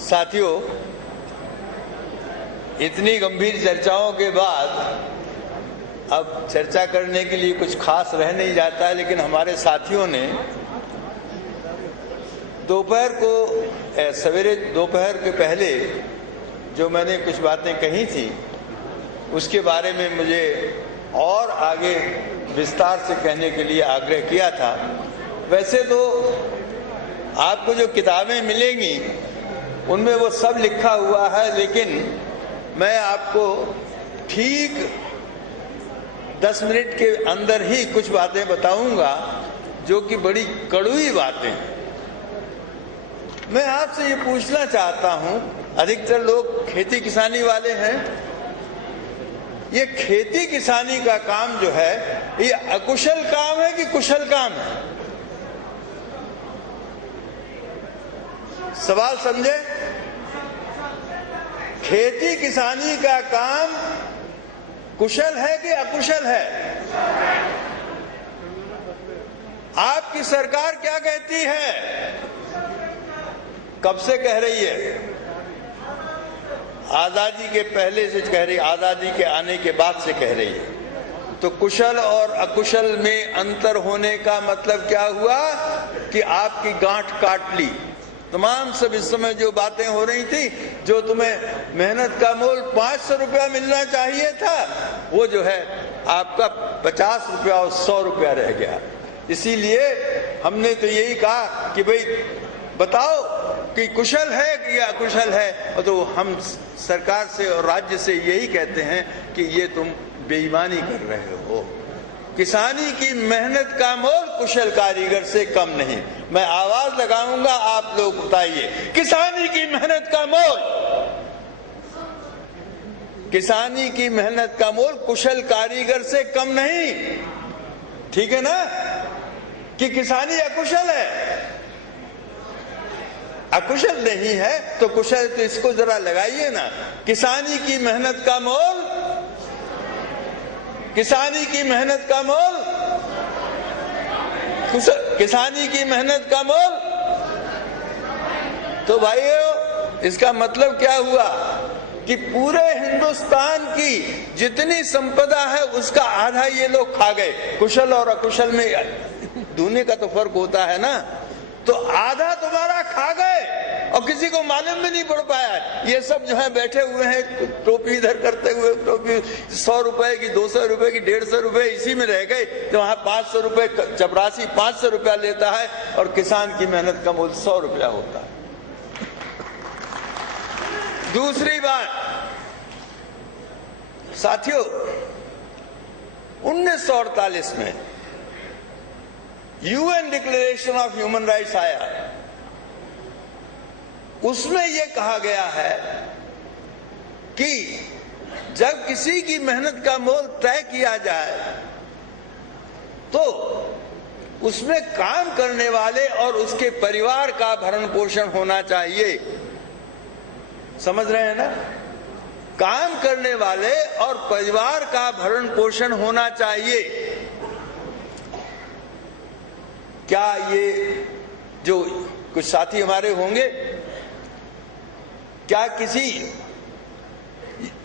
साथियों, इतनी गंभीर चर्चाओं के बाद अब चर्चा करने के लिए कुछ खास रह नहीं जाता है, लेकिन हमारे साथियों ने सवेरे दोपहर के पहले जो मैंने कुछ बातें कही थी उसके बारे में मुझे और आगे विस्तार से कहने के लिए आग्रह किया था। वैसे तो आपको जो किताबें मिलेंगी उनमें वो सब लिखा हुआ है, लेकिन मैं आपको ठीक 10 मिनट के अंदर ही कुछ बातें बताऊंगा जो कि बड़ी कड़वी बातें। मैं आपसे ये पूछना चाहता हूं, अधिकतर लोग खेती किसानी वाले हैं। ये खेती किसानी का काम जो है ये अकुशल काम है कि कुशल काम है? सवाल समझे? खेती किसानी का काम कुशल है कि अकुशल है? आपकी सरकार क्या कहती है? कब से कह रही है? आजादी के पहले से कह रही, आजादी के आने के बाद से कह रही है। तो कुशल और अकुशल में अंतर होने का मतलब क्या हुआ कि आपकी गांठ काट ली। तमाम सब इस समय जो बातें हो रही थी, जो तुम्हें मेहनत का मोल 500 रुपया मिलना चाहिए था, वो जो है आपका 50 रुपया और 100 रुपया रह गया। इसीलिए हमने तो यही कहा कि भाई बताओ कि कुशल है कि अकुशल है। और तो हम सरकार से और राज्य से यही कहते हैं कि ये तुम बेईमानी कर रहे हो। किसानी की मेहनत का मोल कुशल कारीगर से कम नहीं। मैं आवाज लगाऊंगा, आप लोग बताइए, किसानी की मेहनत का मोल, किसानी की मेहनत का मोल कुशल कारीगर से कम नहीं। ठीक है ना? कि किसानी अकुशल है? अकुशल नहीं है तो कुशल, तो इसको जरा लगाइए ना। किसानी की मेहनत का मोल, किसानी की मेहनत का मोल, किसानी की मेहनत का मोल। तो भाइयों, इसका मतलब क्या हुआ कि पूरे हिंदुस्तान की जितनी संपदा है उसका आधा ये लोग खा गए। कुशल और अकुशल में दूने का तो फर्क होता है ना। तो आधा तुम्हारा खा गए और किसी को मालूम भी नहीं पड़ पाया। ये सब जो है बैठे हुए हैं टोपी इधर करते हुए, टोपी 100 रुपए की, 200 रुपए की, 150 रुपए इसी में रह गए। तो वहां 500 रुपए चपरासी 500 रुपया लेता है और किसान की मेहनत का मूल्य 100 रुपया होता है। दूसरी बात साथियों, 1948 में UN declaration of human rights आया। उसमें यह कहा गया है कि जब किसी की मेहनत का मोल तय किया जाए तो उसमें काम करने वाले और उसके परिवार का भरण पोषण होना चाहिए। समझ रहे हैं ना? काम करने वाले और परिवार का भरण पोषण होना चाहिए। क्या ये जो कुछ साथी हमारे होंगे, क्या किसी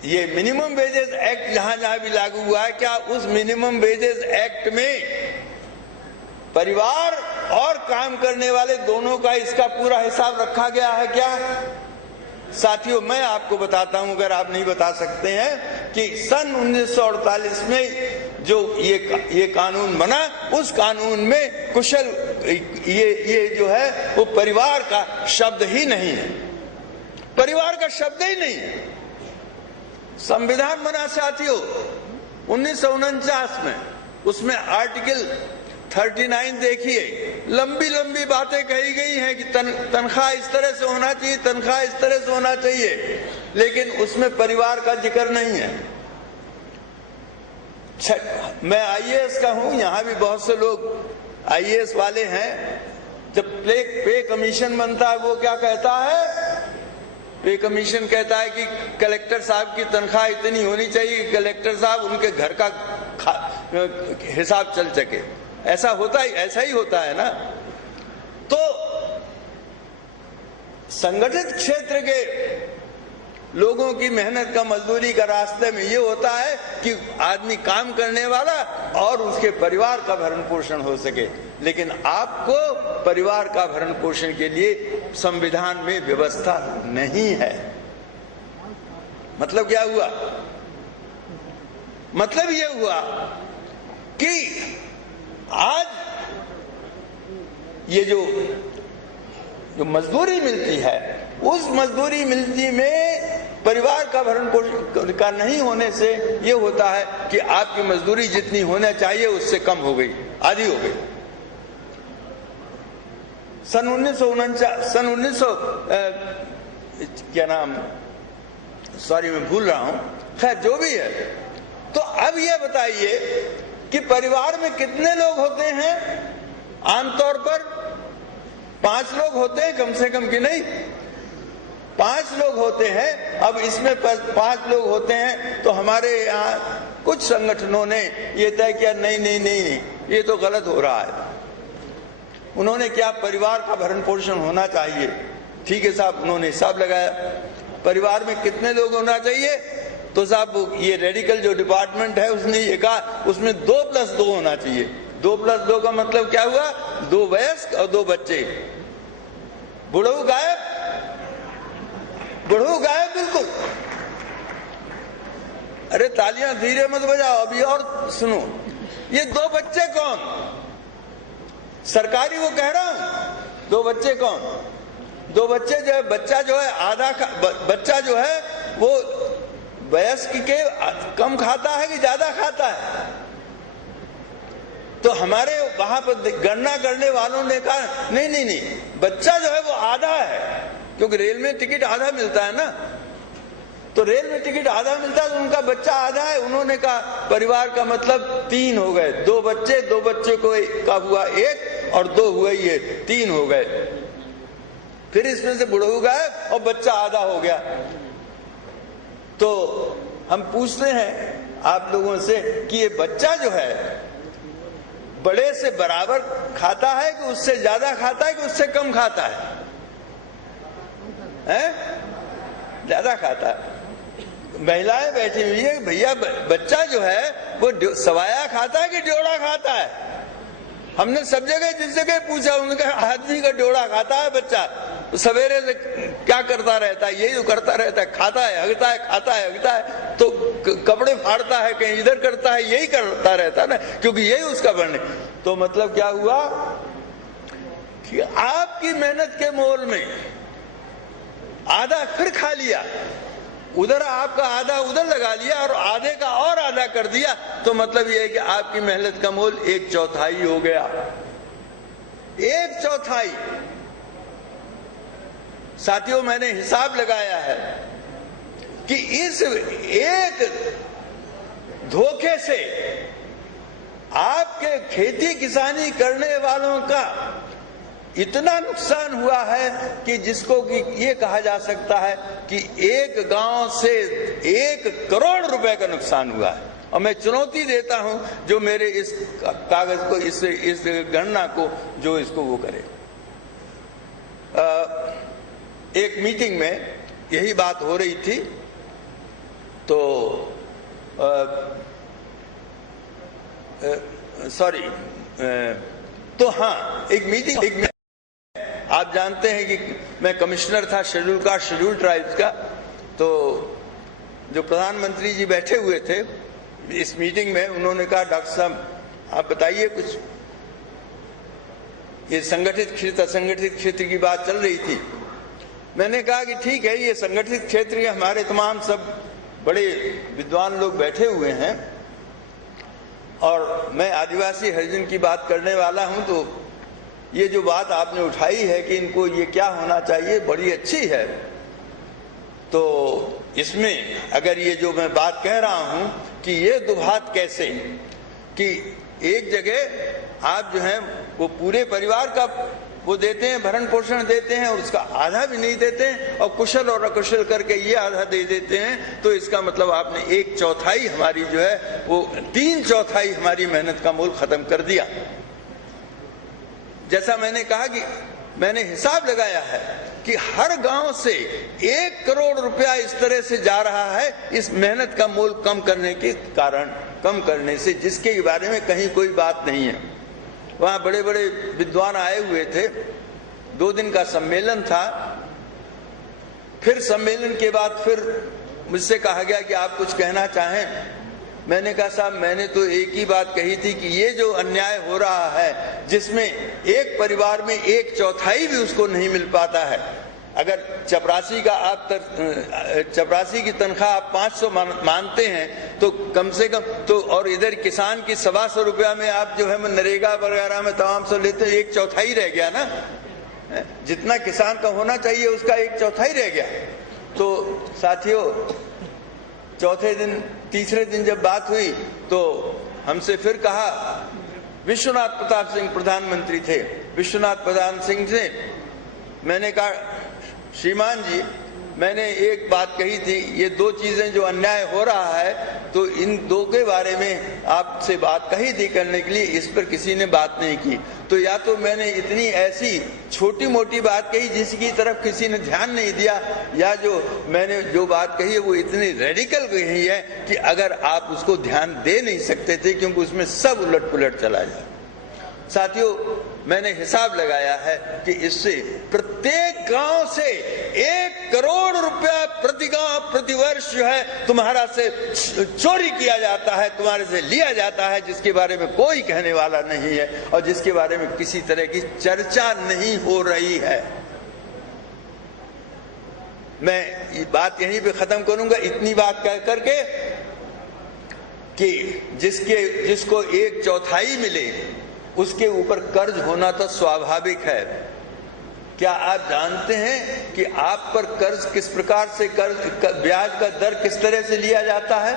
ये मिनिमम वेजेस एक्ट जहां जहां भी लागू हुआ है, क्या उस मिनिमम वेजेस एक्ट में परिवार और काम करने वाले दोनों का इसका पूरा हिसाब रखा गया है क्या? साथियों, मैं आपको बताता हूं, अगर आप नहीं बता सकते हैं, कि सन 1948 में जो ये कानून बना, उस कानून में कुशल ये जो है वो परिवार का शब्द ही नहीं है। परिवार का शब्द ही नहीं है। संविधान बना साथियों 1949 में, उसमें आर्टिकल 39 देखिए, लंबी लंबी बातें कही गई हैं कि तनख्वाह इस तरह से होना चाहिए, तनख्वाह इस तरह से होना चाहिए, लेकिन उसमें परिवार का जिक्र नहीं है। मैं आईएएस का हूं, यहां भी बहुत से लोग आईएएस वाले हैं। जब पे कमीशन बनता है, वो क्या कहता है? पे कमीशन कहता है कि कलेक्टर साहब की तनख्वाह इतनी होनी चाहिए कि कलेक्टर साहब उनके घर का हिसाब चल सके। ऐसा होता ही, ऐसा ही होता है ना। तो संगठित क्षेत्र के लोगों की मेहनत का, मजदूरी का रास्ते में ये होता है कि आदमी काम करने वाला और उसके परिवार का भरण पोषण हो सके। लेकिन आपको परिवार का भरण पोषण के लिए संविधान में व्यवस्था नहीं है। मतलब क्या हुआ? मतलब ये हुआ कि आज ये जो मजदूरी मिलती है, उस मजदूरी मिलती में परिवार का भरण पोषण का नहीं होने से ये होता है कि आपकी मजदूरी जितनी होना चाहिए उससे कम हो गई, आधी हो गई। सन 1949 क्या नाम, सॉरी मैं भूल रहा हूं, खैर जो भी है। तो अब ये बताइए कि परिवार में कितने लोग होते हैं? आमतौर पर 5 लोग होते हैं कम से कम, कि नहीं? 5 लोग होते हैं। अब इसमें 5 लोग होते हैं तो हमारे यहाँ कुछ संगठनों ने ये तय किया नहीं नहीं नहीं नहीं, ये तो गलत हो रहा है। उन्होंने क्या, परिवार का भरण पोषण होना चाहिए। ठीक है साहब, उन्होंने हिसाब लगाया परिवार में कितने लोग होना चाहिए। तो साहब ये रेडिकल जो डिपार्टमेंट है उसने ये कहा उसमें 2+2 होना चाहिए। 2+2 का मतलब क्या हुआ? 2 वयस्क और 2 बच्चे। बुढ़ऊ गायब, बुढ़ऊ गायब बिल्कुल। अरे तालियां धीरे मत बजाओ, अभी और सुनो। ये 2 बच्चे कौन? सरकारी वो कह रहा हूं। 2 बच्चे कौन? 2 बच्चे जो है, बच्चा जो है आधा बच्चा जो है वो वयस्क के कम खाता है कि ज्यादा खाता है? तो हमारे वहां पर गणना करने वालों ने कहा नहीं नहीं नहीं, बच्चा जो है वो आधा है, क्योंकि रेल में टिकट आधा मिलता है ना। तो रेल में टिकट आधा मिलता है तो उनका बच्चा आधा है। उन्होंने कहा परिवार का मतलब 3 हो गए। 2 बच्चे, 2 बच्चों को का हुआ 1 और 2 हुए ये 3 हो गए। फिर इसमें से बुढ़ऊ गायब और बच्चा आधा हो गया। तो हम पूछते हैं आप लोगों से कि ये बच्चा जो है बड़े से बराबर खाता है कि उससे ज्यादा खाता है कि उससे कम खाता है? ज्यादा खाता है। महिलाएं बैठी हुई है, भैया बच्चा जो है वो सवाया खाता है कि ड्योढ़ा खाता है? हमने सब जगह जिस जगह पूछा उन्होंने कहा आदमी का ड्योढ़ा खाता है बच्चा। तो सवेरे से क्या करता रहता है? यही तो करता रहता है, खाता है, हगता है, खाता है, हगता है, तो कपड़े फाड़ता है, कहीं इधर करता है, यही करता रहता है ना, क्योंकि यही उसका बनने। तो मतलब क्या हुआ कि आपकी मेहनत के मोल में आधा फिर खा लिया, उधर आपका आधा उधर लगा लिया और आधे का और आधा कर दिया। तो मतलब ये है कि आपकी मेहनत का मोल 1/4 हो गया। 1/4। साथियों मैंने हिसाब लगाया है कि इस एक धोखे से आपके खेती किसानी करने वालों का इतना नुकसान हुआ है कि जिसको कि ये कहा जा सकता है कि एक गांव से 1 करोड़ रुपए का नुकसान हुआ है। और मैं चुनौती देता हूं जो मेरे इस कागज को, इस गणना को जो इसको वो करे। एक मीटिंग में यही बात हो रही थी। तो तो हाँ, एक मीटिंग आप जानते हैं कि मैं कमिश्नर था शेड्यूल कास्ट शेड्यूल ट्राइब्स का। तो जो प्रधानमंत्री जी बैठे हुए थे इस मीटिंग में, उन्होंने कहा डॉक्टर साहब आप बताइए कुछ। ये संगठित क्षेत्र असंगठित क्षेत्र की बात चल रही थी। मैंने कहा कि ठीक है, ये संगठित क्षेत्र के हमारे तमाम सब बड़े विद्वान लोग बैठे हुए हैं और मैं आदिवासी हरिजन की बात करने वाला हूं। तो ये जो बात आपने उठाई है कि इनको ये क्या होना चाहिए, बड़ी अच्छी है। तो इसमें अगर ये जो मैं बात कह रहा हूं कि ये दुभात कैसे कि एक जगह आप जो है वो पूरे परिवार का वो देते हैं, भरण पोषण देते हैं और उसका आधा भी नहीं देते हैं और कुशल और अकुशल करके ये आधा दे देते हैं। तो इसका मतलब आपने 1/4 हमारी जो है वो 3/4 हमारी मेहनत का मोल खत्म कर दिया। जैसा मैंने कहा कि मैंने हिसाब लगाया है कि हर गांव से 1 करोड़ रुपया इस तरह से जा रहा है इस मेहनत का मोल कम करने के कारण, कम करने से, जिसके बारे में कहीं कोई बात नहीं है। वहां बड़े बड़े विद्वान आए हुए थे, 2 दिन का सम्मेलन था। फिर सम्मेलन के बाद फिर मुझसे कहा गया कि आप कुछ कहना चाहें। मैंने कहा साहब, मैंने तो एक ही बात कही थी कि ये जो अन्याय हो रहा है, जिसमें एक परिवार में 1/4 भी उसको नहीं मिल पाता है। अगर चपरासी का आप चपरासी की तनख्वाह आप 500 मानते हैं तो कम से कम तो, और इधर किसान की 125 रुपया में आप जो है नरेगा वगैरह में तमाम सब लेते, 1/4 रह गया ना। जितना किसान का होना चाहिए उसका 1/4 रह गया। तो साथियों, चौथे दिन, तीसरे दिन जब बात हुई तो हमसे फिर कहा, विश्वनाथ प्रताप सिंह प्रधानमंत्री थे, विश्वनाथ प्रताप सिंह से मैंने कहा, श्रीमान जी, मैंने एक बात कही थी, ये 2 चीजें जो अन्याय हो रहा है तो इन 2 के बारे में आपसे बात कही थी करने के लिए, इस पर किसी ने बात नहीं की। तो या तो मैंने इतनी ऐसी छोटी मोटी बात कही जिसकी तरफ किसी ने ध्यान नहीं दिया, या जो मैंने जो बात कही है वो इतनी रेडिकल कही है कि अगर आप उसको ध्यान दे नहीं सकते थे, क्योंकि उसमें सब उलट पुलट चला जाए। साथियों, मैंने हिसाब लगाया है कि इससे प्रत्येक गांव से 1 करोड़ रुपया प्रति गांव प्रति वर्ष जो है तुम्हारा से चोरी किया जाता है, तुम्हारे से लिया जाता है, जिसके बारे में कोई कहने वाला नहीं है और जिसके बारे में किसी तरह की चर्चा नहीं हो रही है। मैं ये बात यहीं पे खत्म करूंगा, इतनी बात कह करके कि जिसको 1/4 मिले उसके ऊपर कर्ज होना तो स्वाभाविक है। क्या आप जानते हैं कि आप पर कर्ज किस प्रकार से, ब्याज का दर किस तरह से लिया जाता है?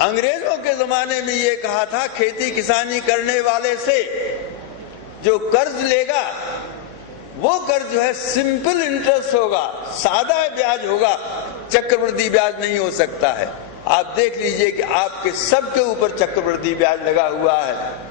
अंग्रेजों के जमाने में ये कहा था, खेती किसानी करने वाले से जो कर्ज लेगा वो कर्ज जो है सिंपल इंटरेस्ट होगा, सादा ब्याज होगा, चक्रवृद्धि ब्याज नहीं हो सकता है। आप देख लीजिए कि आपके सबके ऊपर चक्रवृद्धि ब्याज लगा हुआ है।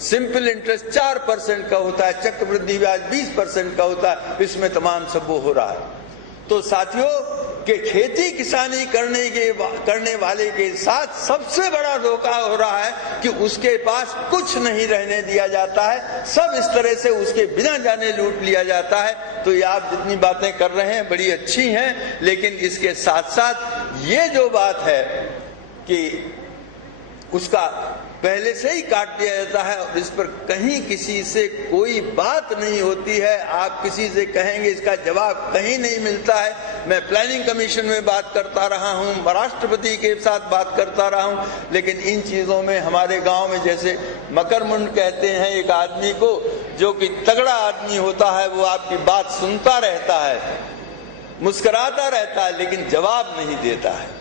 सिंपल इंटरेस्ट 4% का होता है, चक्रवृद्धि ब्याज 20% का होता है, इसमें तमाम सब वो हो रहा है। तो साथियों, कि खेती किसानी करने वाले के साथ सबसे बड़ा धोखा हो रहा है कि उसके पास कुछ नहीं रहने दिया जाता है, सब इस तरह से उसके बिना जाने लूट लिया जाता है। तो ये आप जितनी बातें कर रहे हैं बड़ी अच्छी हैं, लेकिन इसके साथ साथ ये जो बात है कि उसका पहले से ही काट दिया जाता है और इस पर कहीं किसी से कोई बात नहीं होती है। आप किसी से कहेंगे, इसका जवाब कहीं नहीं मिलता है। मैं प्लानिंग कमीशन में बात करता रहा हूँ, राष्ट्रपति के साथ बात करता रहा हूँ, लेकिन इन चीजों में हमारे गांव में जैसे मकरमुंड कहते हैं एक आदमी को, जो कि तगड़ा आदमी होता है, वो आपकी बात सुनता रहता है, मुस्कुराता रहता है, लेकिन जवाब नहीं देता है।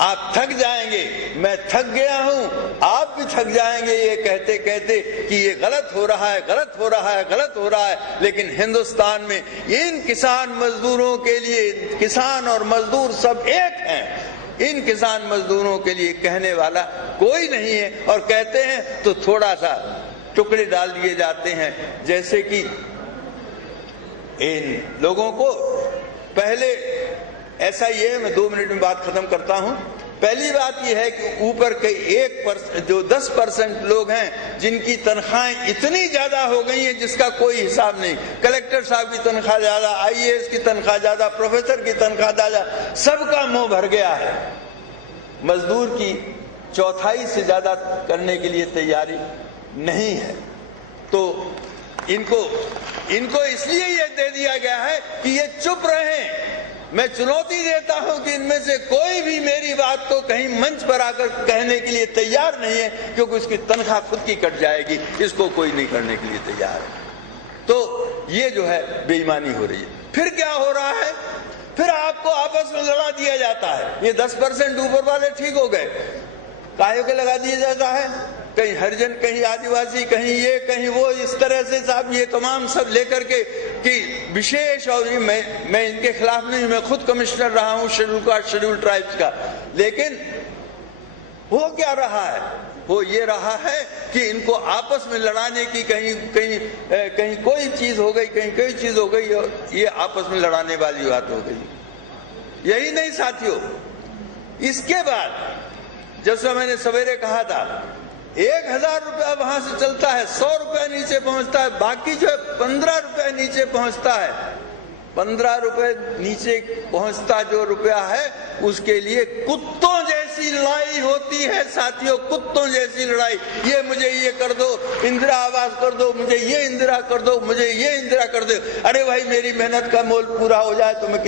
आप थक जाएंगे, मैं थक गया हूं, आप भी थक जाएंगे ये कहते कहते कि ये गलत हो रहा है, गलत हो रहा है, गलत हो रहा है। लेकिन हिंदुस्तान में इन किसान मजदूरों के लिए, किसान और मजदूर सब एक हैं, इन किसान मजदूरों के लिए कहने वाला कोई नहीं है। और कहते हैं तो थोड़ा सा टुकड़े डाल दिए जाते हैं, जैसे कि इन लोगों को पहले ऐसा ही है। मैं 2 मिनट में बात खत्म करता हूं। पहली बात यह है कि ऊपर के 1% जो 10% लोग हैं जिनकी तनख्वाहें इतनी ज्यादा हो गई हैं जिसका कोई हिसाब नहीं। कलेक्टर साहब की तनख्वाह ज्यादा, IAS की तनख्वाह ज्यादा, प्रोफेसर की तनख्वाह ज्यादा, सबका मुंह भर गया है। मजदूर की 1/4 से ज्यादा करने के लिए तैयारी नहीं है। तो इनको इसलिए ये दे दिया गया है कि ये चुप रहें। मैं चुनौती देता हूं कि इनमें से कोई भी मेरी बात को कहीं मंच पर आकर कहने के लिए तैयार नहीं है, क्योंकि उसकी तनख्वाह खुद की कट जाएगी, इसको कोई नहीं करने के लिए तैयार है। तो ये जो है बेईमानी हो रही है। फिर क्या हो रहा है? फिर आपको आपस में लड़ा दिया जाता है। ये 10% ऊपर वाले ठीक हो गए, काहे के लगा दिया जाता है, कहीं हरिजन, कहीं आदिवासी, कहीं ये, कहीं वो, इस तरह से साहब ये तमाम सब लेकर के कि विशेष। और ये मैं इनके खिलाफ नहीं, मैं खुद कमिश्नर रहा हूं शेड्यूल कास्ट, शेड्यूल ट्राइब्स का। लेकिन हो क्या रहा है? हो ये रहा है कि इनको आपस में लड़ाने की कहीं कोई चीज हो गई, कहीं कोई चीज हो गई, ये आपस में लड़ाने वाली बात हो गई। यही नहीं साथियों, इसके बाद जैसा मैंने सवेरे कहा था, 1000 रुपया वहां से चलता है, 100 रुपया नीचे पहुंचता है, बाकी जो है 15 रुपया नीचे पहुंचता है। 15 रुपए नीचे पहुंचता जो रुपया है, उसके लिए कुत्तों जैसी लड़ाई होती है साथियों, कुत्तों जैसी लड़ाई। ये मुझे ये कर दो, इंदिरा आवास कर दो, मुझे ये इंदिरा कर दो, मुझे ये इंदिरा कर दो। अरे भाई, मेरी मेहनत का मोल पूरा हो जाए तो मैं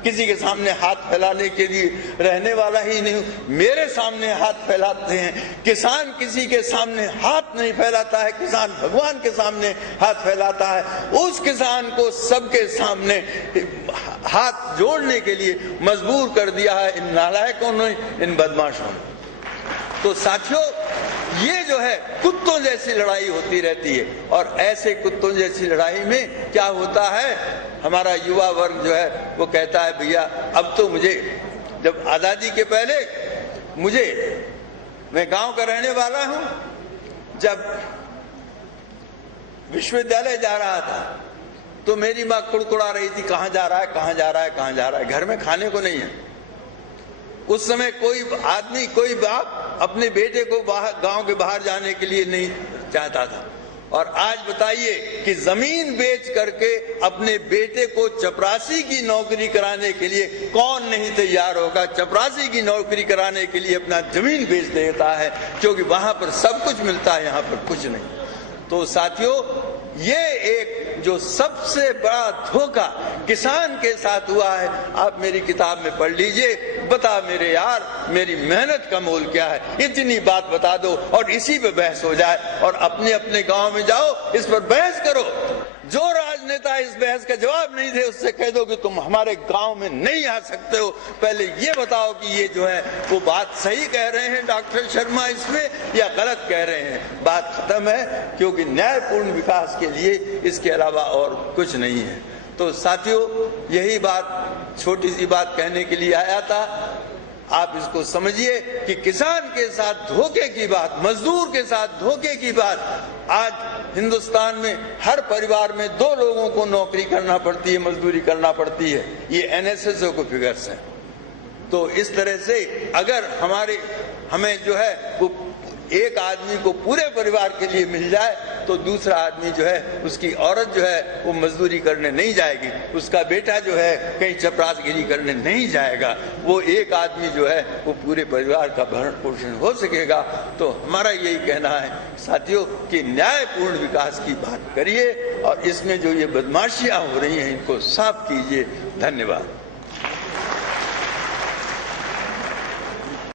किसी के सामने हाथ फैलाने के लिए रहने वाला ही नहीं हूं। मेरे सामने हाथ फैलाते हैं किसान, किसी के सामने हाथ नहीं फैलाता है, किसान भगवान के सामने हाथ फैलाता है। उस किसान को सबके सामने हाथ जोड़ने के लिए मजबूर कर दिया है इन नालायकों ने, इन बदमाशों ने। तो साथियों, ये जो है कुत्तों जैसी लड़ाई होती रहती है, और ऐसे कुत्तों जैसी लड़ाई में क्या होता है, हमारा युवा वर्ग जो है वो कहता है भैया अब तो मुझे, जब आजादी के पहले मैं गांव का रहने वाला हूं, जब विश्वविद्यालय जा रहा था तो मेरी माँ कुड़कुड़ा रही थी, कहां जा रहा है, कहां जा रहा है, कहां जा रहा है, घर में खाने को नहीं है। उस समय कोई आदमी, कोई बाप अपने बेटे को गांव के बाहर जाने के लिए नहीं चाहता था। और आज बताइए कि जमीन बेच करके अपने बेटे को चपरासी की नौकरी कराने के लिए कौन नहीं तैयार होगा। चपरासी की नौकरी कराने के लिए अपना जमीन बेच देता है, क्योंकि वहां पर सब कुछ मिलता है, यहाँ पर कुछ नहीं। तो साथियों, ये एक जो सबसे बड़ा धोखा किसान के साथ हुआ है, आप मेरी किताब में पढ़ लीजिए। बता मेरे यार, मेरी मेहनत का मोल क्या है, इतनी बात बता दो और इसी पे बहस हो जाए। और अपने अपने गांव में जाओ, इस पर बहस करो। जो राजनेता इस बहस का जवाब नहीं दे, उससे कह दो कि तुम हमारे गांव में नहीं आ सकते हो। पहले ये बताओ कि ये जो है वो बात सही कह रहे हैं डॉक्टर शर्मा इसमें, या गलत कह रहे हैं। बात खत्म है, क्योंकि न्यायपूर्ण विकास के लिए इसके अलावा और कुछ नहीं है। तो साथियों, यही बात, छोटी सी बात कहने के लिए आया था। आप इसको समझिए कि किसान के साथ धोखे की बात, मजदूर के साथ धोखे की बात। आज हिंदुस्तान में हर परिवार में 2 लोगों को नौकरी करना पड़ती है, मजदूरी करना पड़ती है। ये एनएसएस को फिगर्स हैं। तो इस तरह से अगर हमें जो है वो एक आदमी को पूरे परिवार के लिए मिल जाए, तो दूसरा आदमी जो है, उसकी औरत जो है वो मजदूरी करने नहीं जाएगी, उसका बेटा जो है कहीं चपरासीगिरी करने नहीं जाएगा। वो एक आदमी जो है वो पूरे परिवार का भरण पोषण हो सकेगा। तो हमारा यही कहना है साथियों कि न्यायपूर्ण विकास की बात करिए, और इसमें जो ये बदमाशियां हो रही हैं इनको साफ कीजिए। धन्यवाद।